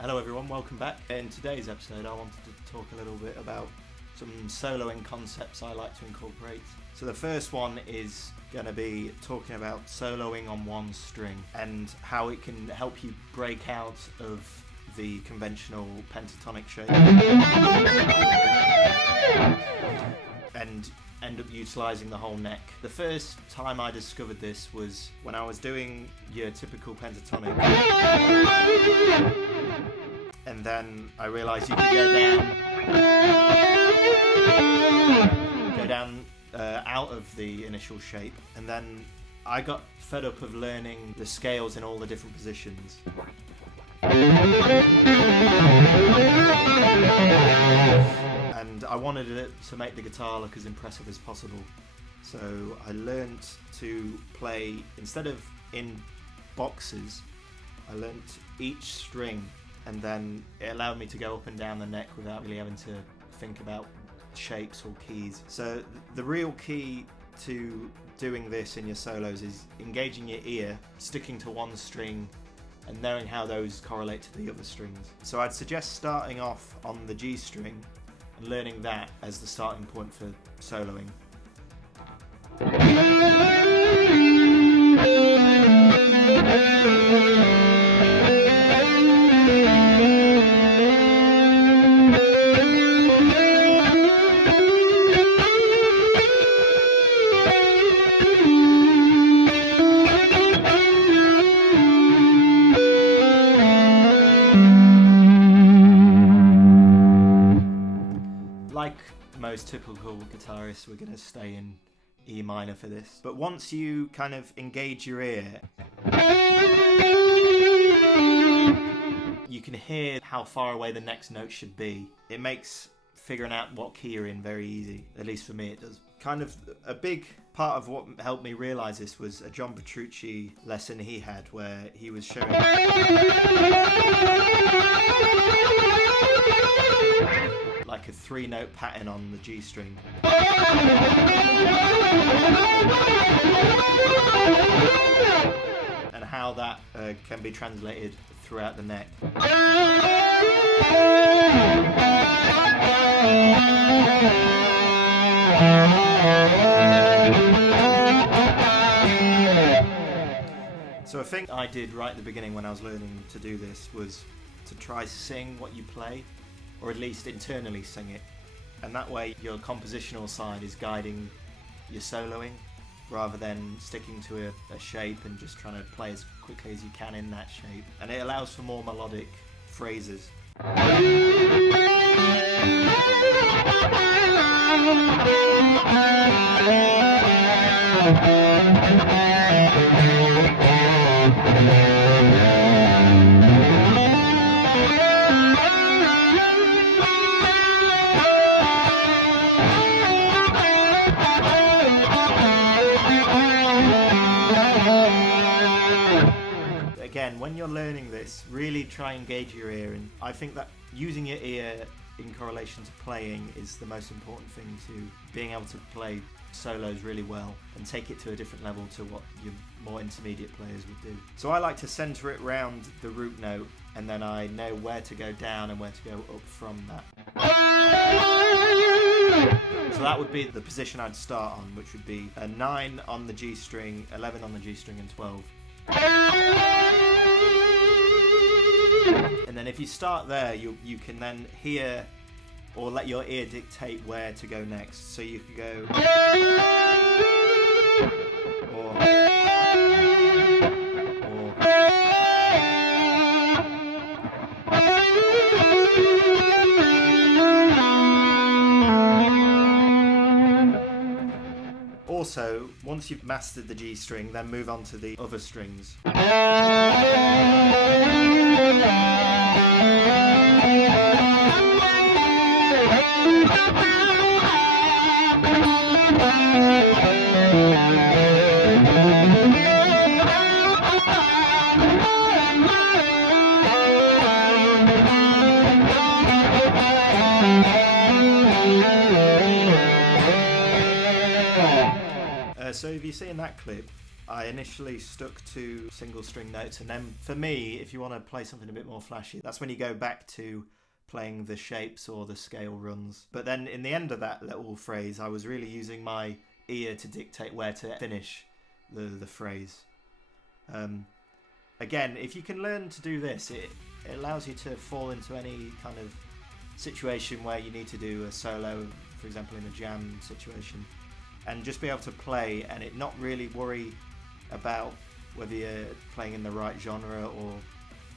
Hello everyone, welcome back. In today's episode I wanted to talk a little bit about some soloing concepts I like to incorporate. So the first one is going to be talking about soloing on one string and how it can help you break out of the conventional pentatonic shape and end up utilising the whole neck. The first time I discovered this was when I was doing your typical pentatonic, and then I realised you could go down out of the initial shape, and then I got fed up of learning the scales in all the different positions. And I wanted it to make the guitar look as impressive as possible. So I learned to play, instead of in boxes, I learned each string, and then it allowed me to go up and down the neck without really having to think about shapes or keys. So the real key to doing this in your solos is engaging your ear, sticking to one string, and knowing how those correlate to the other strings. So I'd suggest starting off on the G string and learning that as the starting point for soloing. Like most typical guitarists, we're going to stay in E minor for this. But once you kind of engage your ear, you can hear how far away the next note should be. It makes figuring out what key you're in very easy. At least for me it does. Kind of a big part of what helped me realise this was a John Petrucci lesson he had, where he was showing like a 3-note pattern on the G string. And how that can be translated throughout the neck. So a thing I did right at the beginning when I was learning to do this was to try sing what you play, or at least internally sing it, and that way your compositional side is guiding your soloing rather than sticking to a shape and just trying to play as quickly as you can in that shape, and it allows for more melodic phrases. Again, when you're learning this, really try and engage your ear, and I think that using your ear in correlation to playing is the most important thing to being able to play solos really well and take it to a different level to what your more intermediate players would do. So I like to centre it round the root note, and then I know where to go down and where to go up from that. So that would be the position I'd start on, which would be a 9 on the G string, 11 on the G string, and 12. And then if you start there, you can then hear or let your ear dictate where to go next. So you could go or also, once you've mastered the G string, then move on to the other strings. So if you see in that clip, I initially stuck to single string notes, and then for me, if you want to play something a bit more flashy, that's when you go back to playing the shapes or the scale runs. But then in the end of that little phrase, I was really using my ear to dictate where to finish the phrase. Again, if you can learn to do this, it allows you to fall into any kind of situation where you need to do a solo, for example in a jam situation, and just be able to play and it not really worry about whether you're playing in the right genre or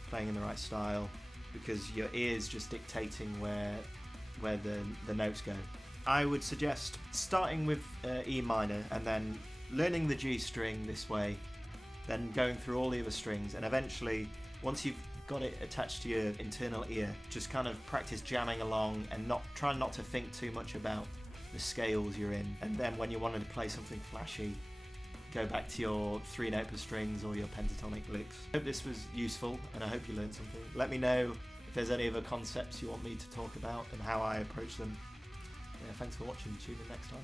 playing in the right style, because your ear's just dictating where the notes go. I would suggest starting with E minor and then learning the G string this way, then going through all the other strings, and eventually once you've got it attached to your internal ear, just kind of practice jamming along and try not to think too much about the scales you're in, and then when you wanted to play something flashy, go back to your 3-note per strings or your pentatonic licks. I hope this was useful and I hope you learned something. Let me know if there's any other concepts you want me to talk about and how I approach them. Yeah, thanks for watching. Tune in next time.